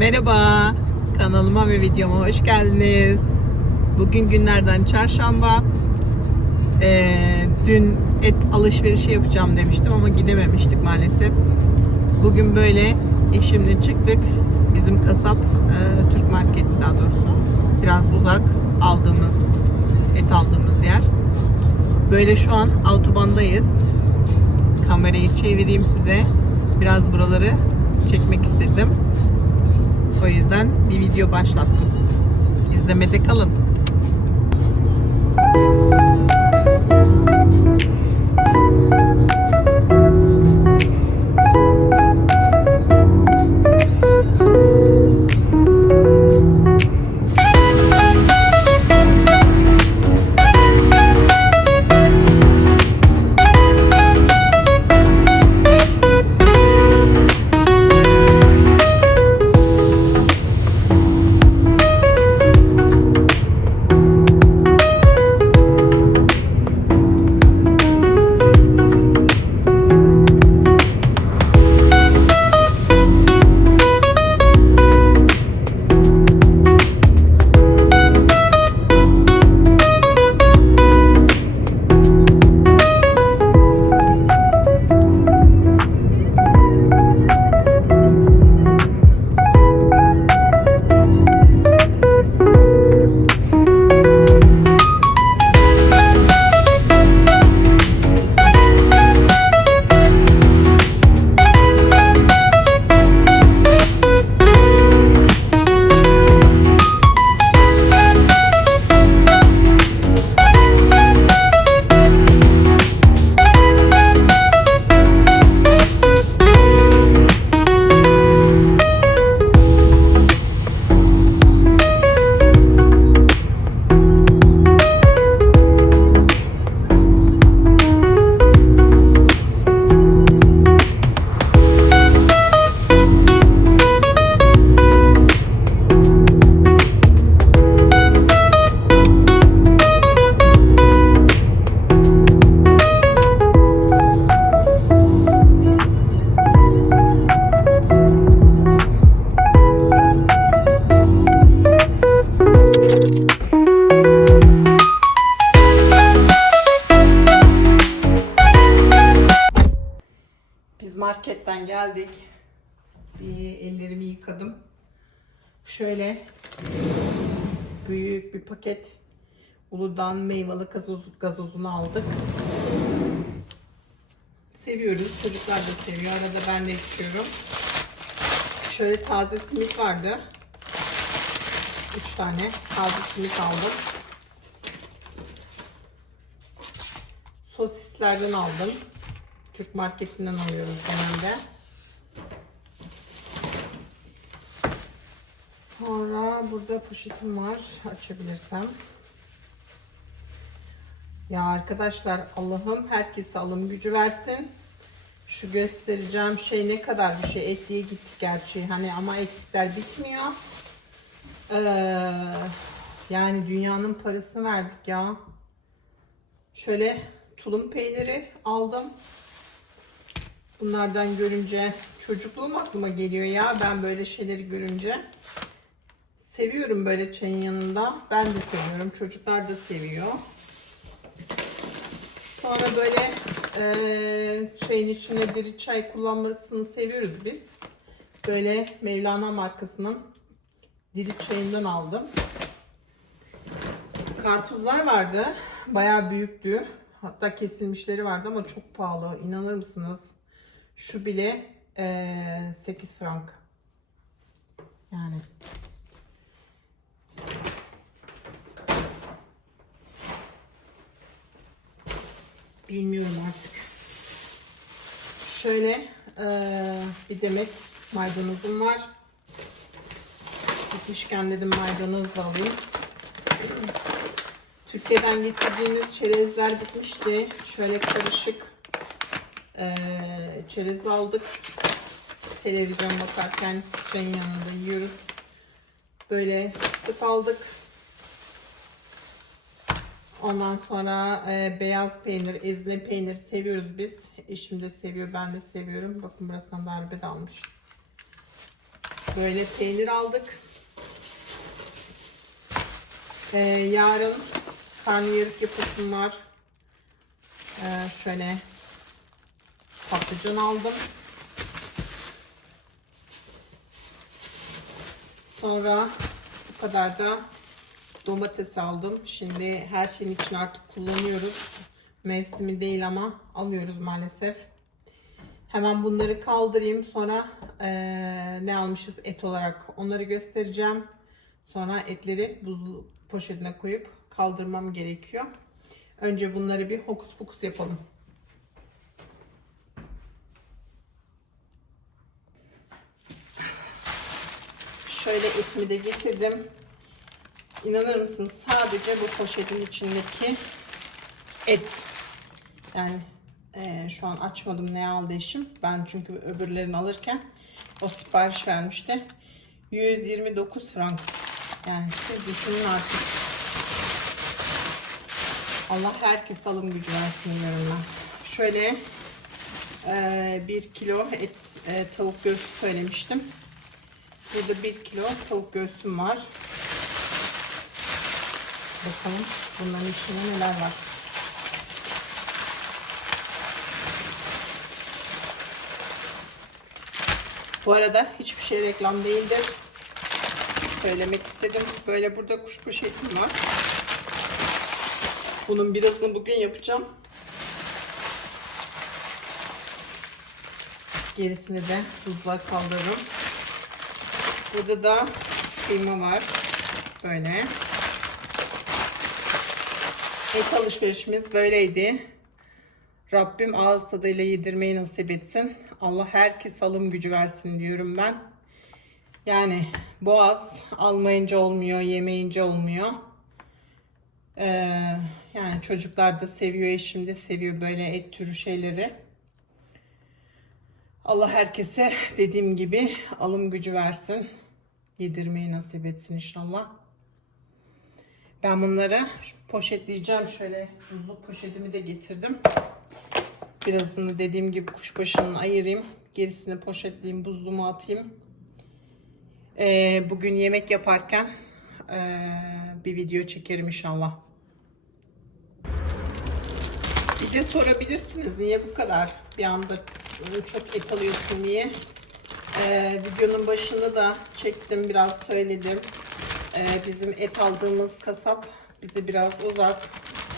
Merhaba, kanalıma ve videoma hoş geldiniz. Bugün günlerden çarşamba. Ee, dün et alışverişi yapacağım demiştim ama gidememiştik maalesef. Bugün böyle eşimle çıktık. Bizim kasap e, Türk marketi daha doğrusu. Biraz uzak aldığımız, et aldığımız yer. Böyle şu an autobandayız. Kamerayı çevireyim size. Biraz buraları çekmek istedim. O yüzden bir video başlattım. İzlemede kalın. Şöyle büyük bir paket Uludağ'ın meyveli gazoz, gazozunu aldık. Seviyoruz. Çocuklar da seviyor. Arada ben de içiyorum. Şöyle taze simit vardı. 3 tane taze simit aldım. Sosislerden aldım. Türk marketinden alıyoruz genelde. Sonra burada poşetim var. Açabilirsem. Ya arkadaşlar Allah'ım herkese alım gücü versin. Şu göstereceğim şey ne kadar bir şey. Et diye gittik gerçi. Hani ama eksikler bitmiyor. Ee, yani dünyanın parasını verdik ya. Şöyle tulum peyniri aldım. Bunlardan görünce çocukluğum aklıma geliyor ya ben böyle şeyleri görünce. Seviyorum böyle çayın yanında. Ben de seviyorum. Çocuklar da seviyor. Sonra böyle eee çayın içinde diri çay kullanmasını seviyoruz biz. Böyle Mevlana markasının diri çayından aldım. Karpuzlar vardı. Bayağı büyüktü. Hatta kesilmişleri vardı ama çok pahalı. İnanır mısınız? Şu bile eee 8 frank. Yani bilmiyorum artık. Şöyle eee, bir demet maydanozum var. Gitmişken dedim maydanoz da alayım. Türkiye'den getirdiğimiz çerezler bitmişti. Şöyle karışık eee çerez aldık. Televizyon bakarken çayın yanında yiyoruz. Böyle fıstık aldık. Ondan sonra e, beyaz peynir, ezine peynir seviyoruz biz. Eşim de seviyor, ben de seviyorum. Bakın burasından darbe de almış. Böyle peynir aldık. Ee, yarın karnıyarık yapasım var. Ee, şöyle patlıcan aldım. Sonra bu kadar da domates aldım. Şimdi her şeyin için artık kullanıyoruz. Mevsimi değil ama alıyoruz maalesef. Hemen bunları kaldırayım. Sonra eee, ne almışız et olarak onları göstereceğim. Sonra etleri buzlu poşetine koyup kaldırmam gerekiyor. Önce bunları bir hokus pokus yapalım. Şöyle etimi de getirdim. İnanır mısınız sadece bu poşetin içindeki et. Yani eee, şu an açmadım ne aldı eşim. Ben çünkü öbürlerini alırken o sipariş vermişti. 129 frank. Yani siz düşünün artık. Allah herkes alım gücü versin diyorum. Şöyle eee, bir kilo et, eee, tavuk göğsü söylemiştim. Burada bir kilo tavuk göğsüm var. Bakalım bunların içinde neler var. Bu arada hiçbir şey reklam değildir. Söylemek istedim. Böyle burada kuş poşetim var. Bunun birazını bugün yapacağım. Gerisini de buzluğa kaldırırım. Burada da kıyma var. Böyle. Et alışverişimiz böyleydi. Rabbim ağız tadıyla yedirmeyi nasip etsin. Allah herkes alım gücü versin diyorum ben. Yani boğaz almayınca olmuyor, yemeyince olmuyor. Ee, yani çocuklar da seviyor, eşim de seviyor böyle et türü şeyleri. Allah herkese dediğim gibi alım gücü versin. Yedirmeyi nasip etsin inşallah. Ben bunları poşetleyeceğim. Şöyle buzluk poşetimi de getirdim. Birazını dediğim gibi kuşbaşını ayırayım. Gerisini poşetleyeyim, buzluğuma atayım. Ee, bugün yemek yaparken ee, bir video çekerim inşallah. Bir de sorabilirsiniz niye bu kadar bir anda çok et alıyorsun diye. Ee, videonun başında da çektim biraz söyledim. Ee, bizim et aldığımız kasap bizi biraz uzak.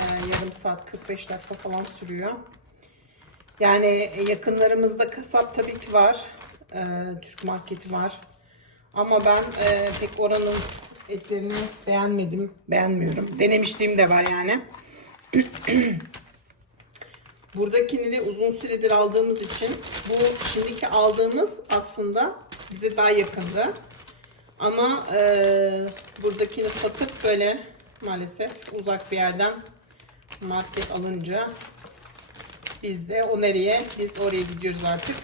Yani yarım saat 45 dakika falan sürüyor. Yani yakınlarımızda kasap tabii ki var. Ee, Türk marketi var. Ama ben e, pek oranın etlerini beğenmedim. Beğenmiyorum. Denemişliğim de var yani. Buradakini de uzun süredir aldığımız için bu şimdiki aldığımız aslında bize daha yakındı. Ama e, buradakini satıp böyle maalesef uzak bir yerden market alınca biz de o nereye biz oraya gidiyoruz artık.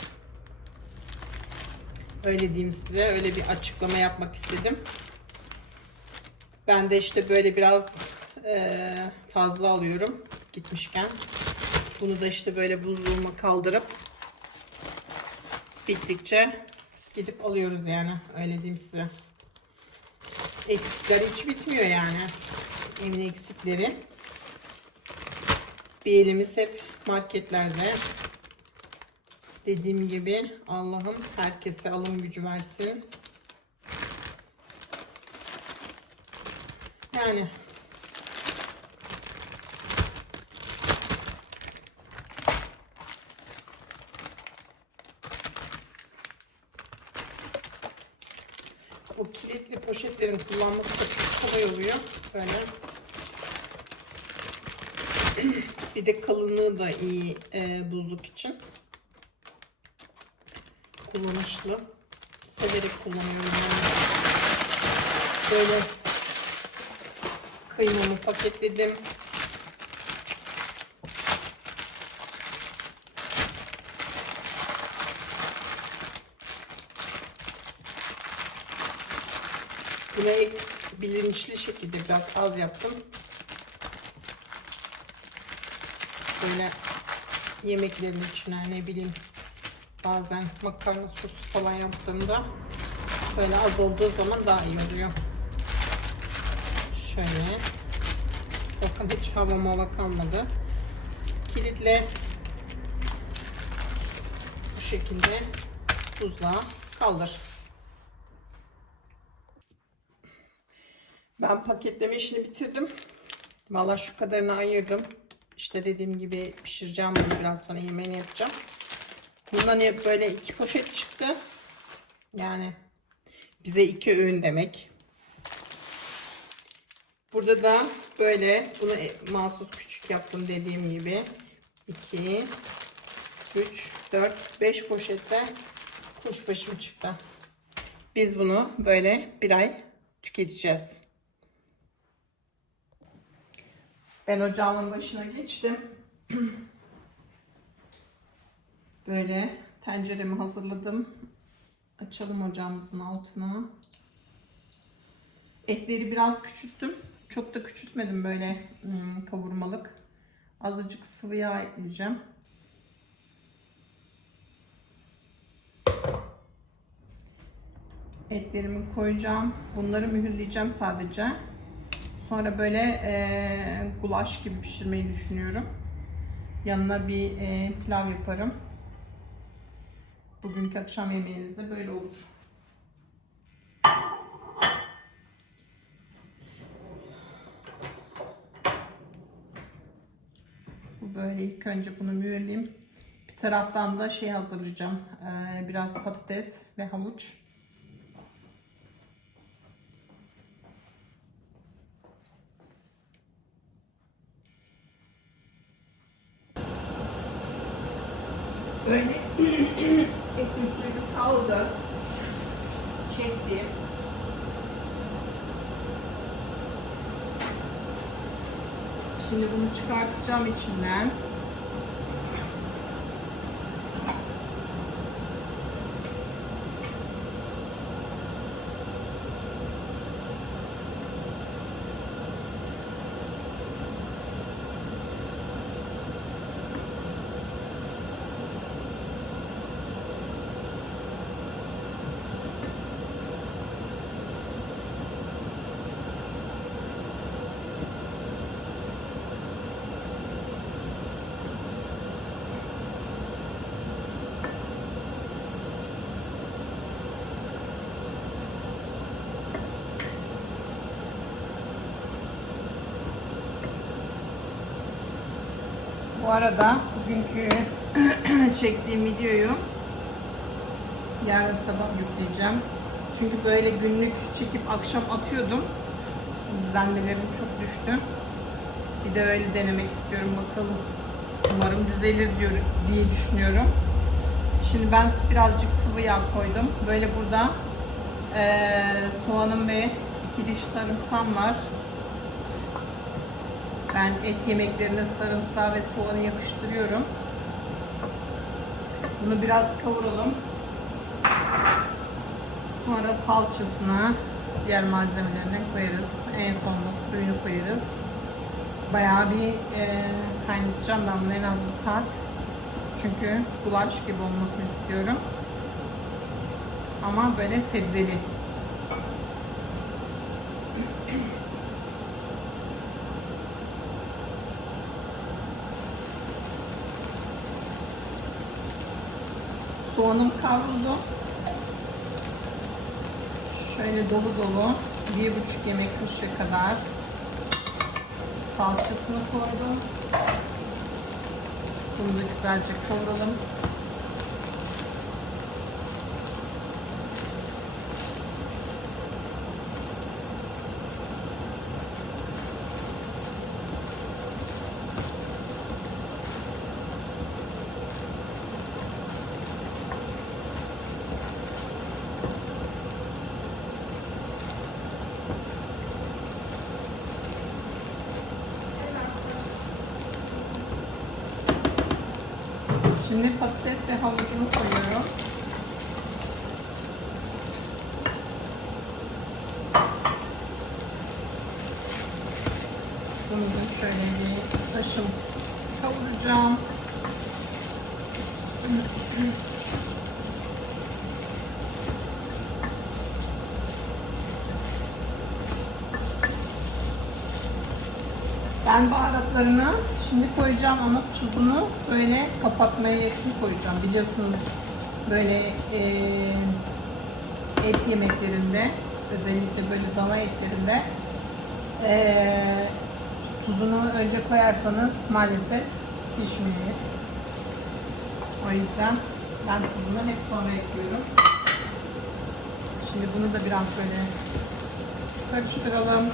Öyle diyeyim size öyle bir açıklama yapmak istedim. Ben de işte böyle biraz e, fazla alıyorum gitmişken. Bunu da işte böyle buzluğuma kaldırıp bittikçe gidip alıyoruz yani. Öyle diyeyim size. Eksikler hiç bitmiyor yani. Evin eksikleri. Bir elimiz hep marketlerde. Dediğim gibi Allah'ım herkese alım gücü versin. Yani bu poşetlerin kullanması da çok kolay oluyor. Böyle. Bir de kalınlığı da iyi e, buzluk için. Kullanışlı. Severek kullanıyorum yani. Böyle kıymamı paketledim. Bilinçli şekilde biraz az yaptım. Böyle yemeklerin içine ne bileyim bazen makarna sosu falan yaptığımda Böyle az olduğu zaman daha iyi oluyor. Şöyle. Bakın hiç hava mava kalmadı. Kilitle bu şekilde buzluğa kaldır. Ben paketleme işini bitirdim. Valla şu kadarını ayırdım. İşte dediğim gibi pişireceğim bunu biraz sonra yemeğini yapacağım. Bundan hep böyle iki poşet çıktı. Yani bize iki öğün demek. Burada da böyle bunu e- mahsus küçük yaptım dediğim gibi. 2 3 4 5 poşette kuşbaşım çıktı. Biz bunu böyle bir ay tüketeceğiz. Ben ocağımın başına geçtim. Böyle tenceremi hazırladım. Açalım ocağımızın altına. Etleri biraz küçülttüm. Çok da küçültmedim böyle hmm, kavurmalık. Azıcık sıvı yağ ekleyeceğim. Etlerimi koyacağım. Bunları mühürleyeceğim sadece. Sonra böyle e, gulaş gibi pişirmeyi düşünüyorum. Yanına bir e, pilav yaparım. Bugünkü akşam yemeğimiz de böyle olur. Bu böyle ilk önce bunu mühürleyeyim. Bir taraftan da şey hazırlayacağım. Ee, biraz patates ve havuç. Böyle etin suyunu saldı. Çekti. Şimdi bunu çıkartacağım içinden. Arada bugünkü çektiğim videoyu yarın sabah yükleyeceğim. Çünkü böyle günlük çekip akşam atıyordum. İzlenmelerim çok düştü. Bir de öyle denemek istiyorum bakalım. Umarım düzelir diyor, diye düşünüyorum. Şimdi ben birazcık sıvı yağ koydum. Böyle burada eee soğanım ve iki diş sarımsağım var. Ben et yemeklerine sarımsağı ve soğanı yakıştırıyorum. Bunu biraz kavuralım. Sonra salçasına diğer malzemelerini koyarız. En sonunda suyunu koyarız. Bayağı bir e, kaynatacağım ben bunu en az bir saat. Çünkü gulaş gibi olmasını istiyorum. Ama böyle sebzeli. Soğanım kavruldu. Şöyle dolu dolu bir buçuk yemek kaşığı kadar salçasını koydum. Bunu da güzelce kavuralım. Şimdi patates ve havucunu koyuyorum. Bunu da şöyle bir taşım kavuracağım. Ben baharatlarını şimdi koyacağım ama tuzunu böyle kapatmaya yakın koyacağım. Biliyorsunuz böyle eee, et yemeklerinde özellikle böyle dana etlerinde eee, tuzunu önce koyarsanız maalesef pişmiyor et. O yüzden ben tuzunu hep sonra ekliyorum. Şimdi bunu da biraz böyle karıştıralım.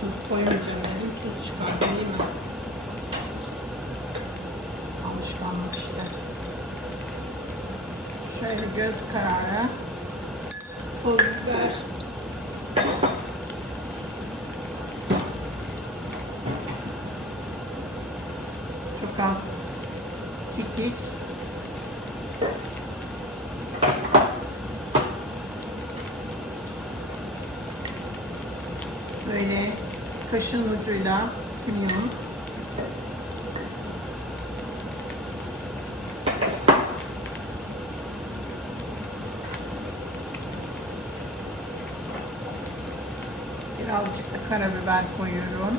Tuz koymayacağım dedim. Tuz çıkardım değil mi? Alışkanlık işte. Şöyle göz kararı. Toz biber. Çok az kekik. Böyle kaşın ucuyla kimyon. Birazcık da karabiber koyuyorum.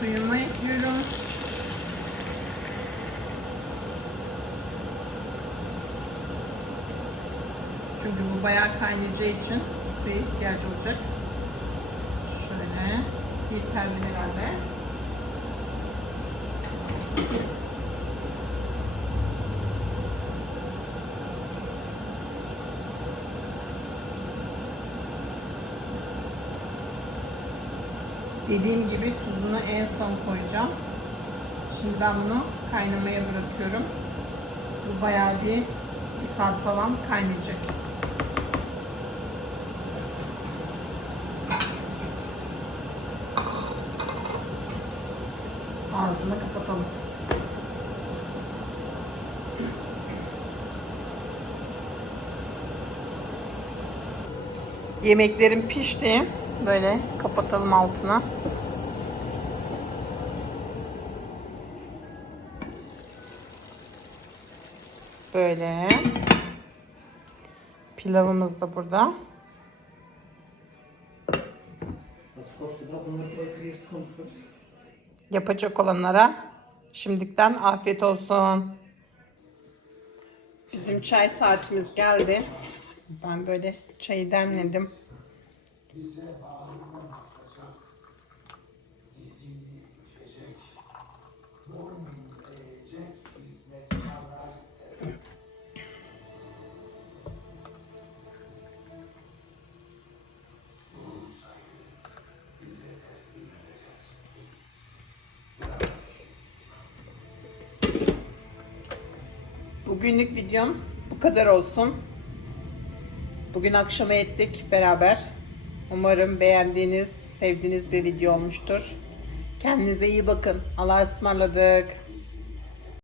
Suyumu ekliyorum. Çünkü bu bayağı kaynayacağı için suya ihtiyacı olacak. Şöyle yeterli herhalde. Dediğim gibi tuzunu en son koyacağım. Şimdi ben bunu kaynamaya bırakıyorum. Bu bayağı bir, bir saat falan kaynayacak. Ağzını kapatalım. Yemeklerim pişti. Böyle kapatalım altına. Böyle. Pilavımız da burada. Yapacak olanlara şimdiden afiyet olsun. Bizim çay saatimiz geldi. Ben böyle çayı demledim. Bugünlük videom bu kadar olsun. Bugün akşama ettik beraber. Umarım beğendiğiniz, sevdiğiniz bir video olmuştur. Kendinize iyi bakın. Allah'a ısmarladık.